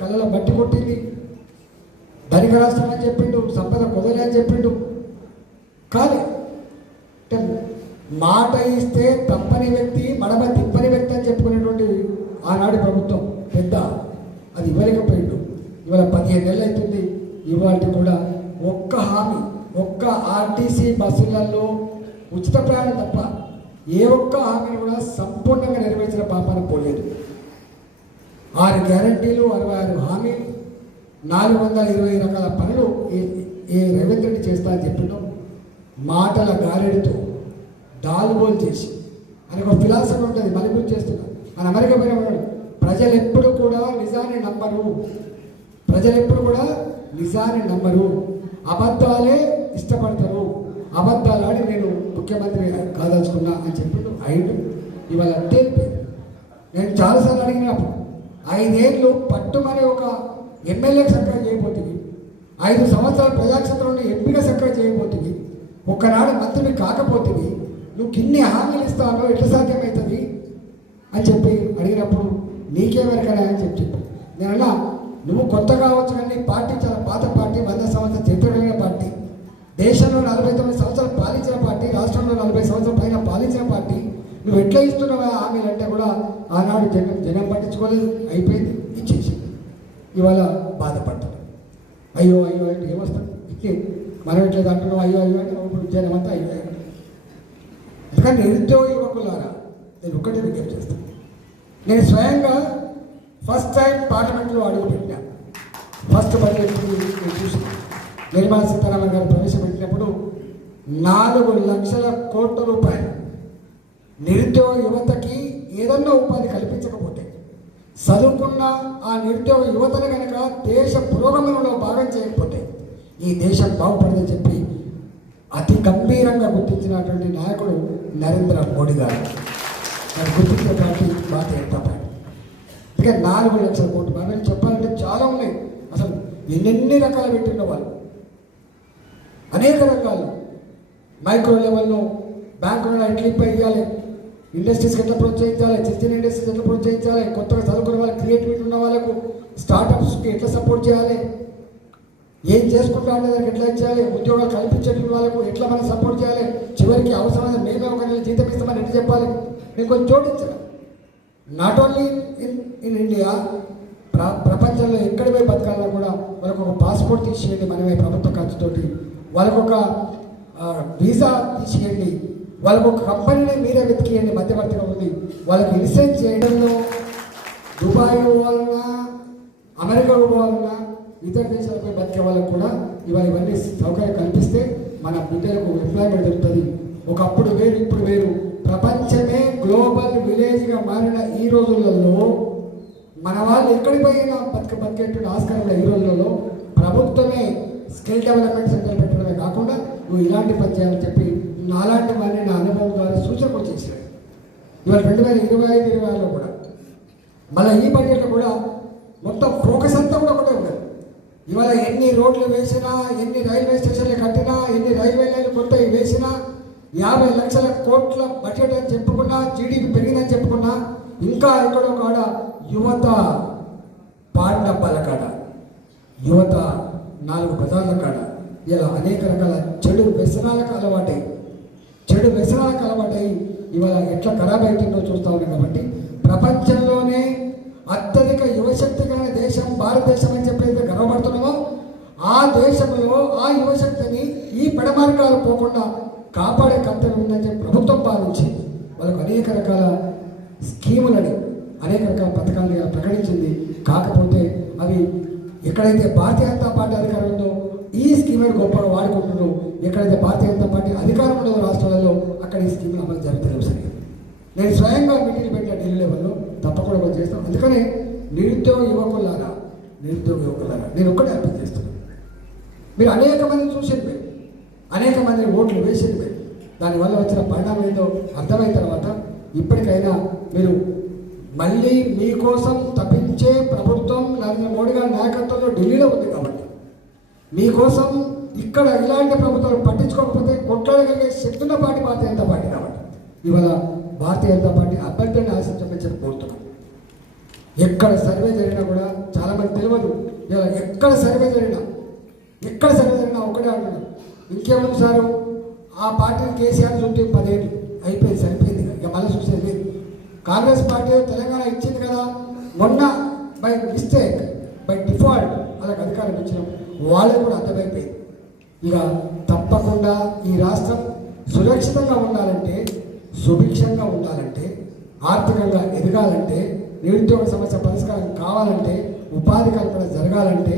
కళ్ళలో బట్టి కొట్టింది. ధనిక రాష్ట్రం అని చెప్పిండు, సంపద కుదరని అని చెప్పిండు. కానీ మాట ఇస్తే తప్పని వ్యక్తి, మడమ తిప్పని వ్యక్తి అని చెప్పుకునేటువంటి ఆనాడు ప్రభుత్వం పెద్ద అది ఇవ్వలేకపోయిండు. ఇవాళ 15 నెలలు అవుతుంది. ఇవాళ కూడా ఒక్క హామీ, ఒక్క ఆర్టీసీ బస్సులలో ఉచిత ప్రయాణం తప్ప ఏ ఒక్క హామీని కూడా సంపూర్ణంగా నెరవేర్చిన పాపాన పోలేదు. 6 గ్యారంటీలు, 66 హామీలు, 420 రకాల పనులు ఏ రేవంత్ రెడ్డి చేస్తా అని చెప్పిండో మాటల గారెడితో డాల్బోల్ చేసి అని ఒక ఫిలాసఫీ ఉంటుంది. మన గురించి చేస్తున్నా మన అమెరికా పోయిన ఉన్నాడు. ప్రజలు ఎప్పుడు కూడా నిజాన్ని నమ్మరు, ప్రజలు ఎప్పుడు కూడా నిజాన్ని నమ్మరు, అబద్ధాలే ఇష్టపడతారు, అబద్ధాలు ఆడి నేను ముఖ్యమంత్రి కాదలుచుకున్నా అని చెప్పిండు. అయిడు ఇవాళ తేలిపోయింది. నేను చాలాసార్లు అడిగినప్పుడు 5 ఏళ్ళు పట్టుమని ఒక ఎమ్మెల్యేకి సక్రమం చేయబోతుంది, 5 సంవత్సరాల ప్రజాక్షేత్రంలో ఎంపీగా సక్రమం చేయబోతుంది, ఒక్కనాడు మంత్రిని కాకపోతుంది, నువ్వు కిన్ని హామీలు ఇస్తావో ఎట్లా సాధ్యమవుతుంది అని చెప్పి అడిగినప్పుడు నీకేమెరకనే అని చెప్పి నేనన్నా నువ్వు కొత్త కావచ్చు కానీ పార్టీ చాలా పాత పార్టీ, 100 సంవత్సరాల చరిత్ర కలిగిన పార్టీ, దేశంలో 49 సంవత్సరాలు పాలించిన పార్టీ, రాష్ట్రంలో 40 సంవత్సరాల పైన పాలించిన పార్టీ, నువ్వు ఎట్లా ఇస్తున్నావు హామీలు అంటే కూడా ఆనాడు జనం పట్టించుకోలేదు, అయిపోయింది, ఇచ్చేసి ఇవాళ బాధపడతాడు. అయ్యో అయ్యో అంటే ఏమొస్తాడు ఇట్లే మనం ఎట్లా అంటున్నావు అయ్యో అయ్యో అంటే ఇప్పుడు జనం అంతా అయ్యో. అందుకని నిరుద్యోగ యువకులారా నేను ఒకటి విజ్ఞప్తి చేస్తాను. నేను స్వయంగా ఫస్ట్ టైం పార్లమెంట్లో అడుగుపెట్టినా. ఫస్ట్ బడ్జెట్ నేను చూసిన నిర్మలా సీతారామన్ గారు ప్రవేశపెట్టినప్పుడు 4 లక్షల కోట్ల రూపాయలు నిరుద్యోగ యువతకి ఏదన్నా ఉపాధి కల్పించకపోతే, చదువుకున్న ఆ నిరుద్యోగ యువతను కనుక దేశ పురోగమనంలో భాగం చేయకపోతే ఈ దేశం బాగుపడదని చెప్పి అతి గంభీరంగా గుర్తించినటువంటి నాయకుడు నరేంద్ర మోడీ గారు. అది గుర్తించిన పార్టీ భారతీయ జనతా పార్టీ. అందుకే 4 లక్షల కోట్లు బాగా చెప్పాలంటే చాలా ఉన్నాయి. అసలు ఎన్నెన్ని రకాలు పెట్టిన వాళ్ళు అనేక రకాలు మైక్రో లెవెల్లో బ్యాంకులను ఎట్లా ఇవ్వాలి, ఇండస్ట్రీస్కి ఎట్లా ప్రోత్సహించాలి, చిన్న ఇండస్ట్రీస్ ఎట్లా ప్రోత్సహించాలి, కొత్తగా చదువుకునే వాళ్ళకి, క్రియేటివిటీ ఉన్న వాళ్ళకు స్టార్టప్స్కి ఎట్లా సపోర్ట్ చేయాలి, ఏం చేసుకుంటా అంటే దానికి ఎట్లా ఇచ్చేయాలి, ఉద్యోగాలు కల్పించేటువంటి వాళ్ళకు ఎట్లా మనం సపోర్ట్ చేయాలి, చివరికి అవసరమైన మేమే ఒక నెల జీతం ఇస్తామని ఎట్లా చెప్పాలి, నేను కొంచెం జోడించాను. నాట్ ఓన్లీ ఇన్ ఇండియా, ప్రపంచంలో ఎక్కడ పోయి బతకాలన్నా కూడా వాళ్ళకు ఒక పాస్పోర్ట్ తీసేయండి మనమే ప్రభుత్వ ఖర్చుతోటి, వాళ్ళకు ఒక వీసా తీసేయండి, వాళ్ళకు ఒక కంపెనీని మీరే వెతికియండి, మధ్యవర్తిగా ఉంది, వాళ్ళకి ఇన్సెంట్ చేయడంలో దుబాయ్ పోవాలన్నా అమెరికా పోవాలన్నా ఇతర దేశాలపై బతికే వాళ్ళకు కూడా ఇవాళ ఇవన్నీ సౌకర్యం కల్పిస్తే మన బిడ్డలకు ఎంప్లాయ్మెంట్ దొరుకుతుంది. ఒకప్పుడు వేరు, ఇప్పుడు వేరు. ప్రపంచమే గ్లోబల్ విలేజ్గా మారిన ఈ రోజులలో మన వాళ్ళు ఎక్కడికి పోయినా బతికేటువంటి ఆస్కారంలో ఈ రోజులలో ప్రభుత్వమే స్కిల్ డెవలప్మెంట్ సెంటర్ పెట్టడమే కాకుండా నువ్వు ఇలాంటి పని చేయాలని చెప్పి నాలాంటి వారిని నా అనుభవం ద్వారా సూచన కూడా చేశాడు. ఇవాళ 2025-26లో కూడా మళ్ళీ ఈ బడ్జెట్లో కూడా మొత్తం ఫోకస్ అంతా కూడా ఒకటే ఉండదు. ఇవాళ ఎన్ని రోడ్లు వేసినా, ఎన్ని రైల్వే స్టేషన్లు కట్టినా, ఎన్ని రైల్వే లైన్లు కొత్తవి వేసినా, 50 లక్షల కోట్ల బడ్జెట్ అని చెప్పుకున్నా, జీడీపీ పెరిగిందని చెప్పుకున్నా, ఇంకా ఎక్కడో కాడ యువత పాండబ్బల కాడ, యువత 4 బజార్ల కాడ ఇలా అనేక రకాల చెడు వ్యసనాలకు అలవాటై ఇవాళ ఎట్లా ఖరాబ్ అవుతుందో చూస్తూ ఉన్నాం. కాబట్టి ప్రపంచంలోనే అత్యధిక యువశక్తి కలిగిన దేశం భారతదేశం అని చెప్పేది గర్వపడుతున్నామో ఆ దేశంలో ఆ యువశక్తిని ఈ పెడమార్గాలు పోకుండా కాపాడే కర్తవ్యం ఉందని చెప్పి ప్రభుత్వం భావించి వాళ్ళకు అనేక రకాల స్కీములని, అనేక రకాల పథకాలను ప్రకటించింది. కాకపోతే అవి ఎక్కడైతే భారతీయ జనతా పార్టీ అధికారం ఉందో ఈ స్కీములను గొప్పగా వాడుకుంటున్నారు, ఎక్కడైతే భారతీయ జనతా పార్టీ అధికారం ఉండదో రాష్ట్రాలలో అక్కడ ఈ స్కీములు అమలు జరుగుతలేవు. సరే, నేను స్వయంగా మీటింగ్లు పెట్టిన ఢిల్లీ లెవెల్లో తప్పకుండా కొంచెం చేస్తాను. అందుకనే నిరుద్యోగ యువకులారా నేను ఒక్కటే అర్థం చేస్తున్నాను. మీరు అనేక మందిని చూసేది మీరు, అనేక మంది ఓట్లు వేసేది మీరు, దానివల్ల వచ్చిన పరిణామం ఏందో అర్థమైన తర్వాత ఇప్పటికైనా మీరు మళ్ళీ మీకోసం తప్పించే ప్రభుత్వం నరేంద్ర మోడీ గారి నాయకత్వంలో ఢిల్లీలో ఉంది. కాబట్టి మీకోసం ఇక్కడ ఇలాంటి ప్రభుత్వాలు పట్టించుకోకపోతే కొట్లాడగలిగే శక్తి ఉన్న పార్టీ భారతీయ జనతా పార్టీ. కాబట్టి ఇవాళ భారతీయ జనతా పార్టీ అభ్యర్థిని ఆశించమని చెప్పి కోరుతున్నాం. ఎక్కడ సర్వే జరిగినా కూడా చాలామంది తెలియదు. ఎక్కడ సర్వే జరిగినా ఒకటే అంటున్నాడు, ఇంకేముంది సారు ఆ పార్టీని కేసీఆర్ చుట్టూ 10 ఏళ్ళు అయిపోయింది, సరిపోయింది, ఇక మళ్ళీ చూసేది లేదు. కాంగ్రెస్ పార్టీ తెలంగాణ ఇచ్చింది కదా, మొన్న బై మిస్టేక్ బై డిఫాల్ట్ వాళ్ళకి అధికారం ఇచ్చినాం, వాళ్ళకి కూడా అర్థమైపోయింది. ఇక తప్పకుండా ఈ రాష్ట్రం సురక్షితంగా ఉండాలంటే, సుభిక్షంగా ఉండాలంటే, ఆర్థికంగా ఎదగాలంటే, నిరుద్యోగ సమస్య పరిష్కారం కావాలంటే, ఉపాధి కల్పన జరగాలంటే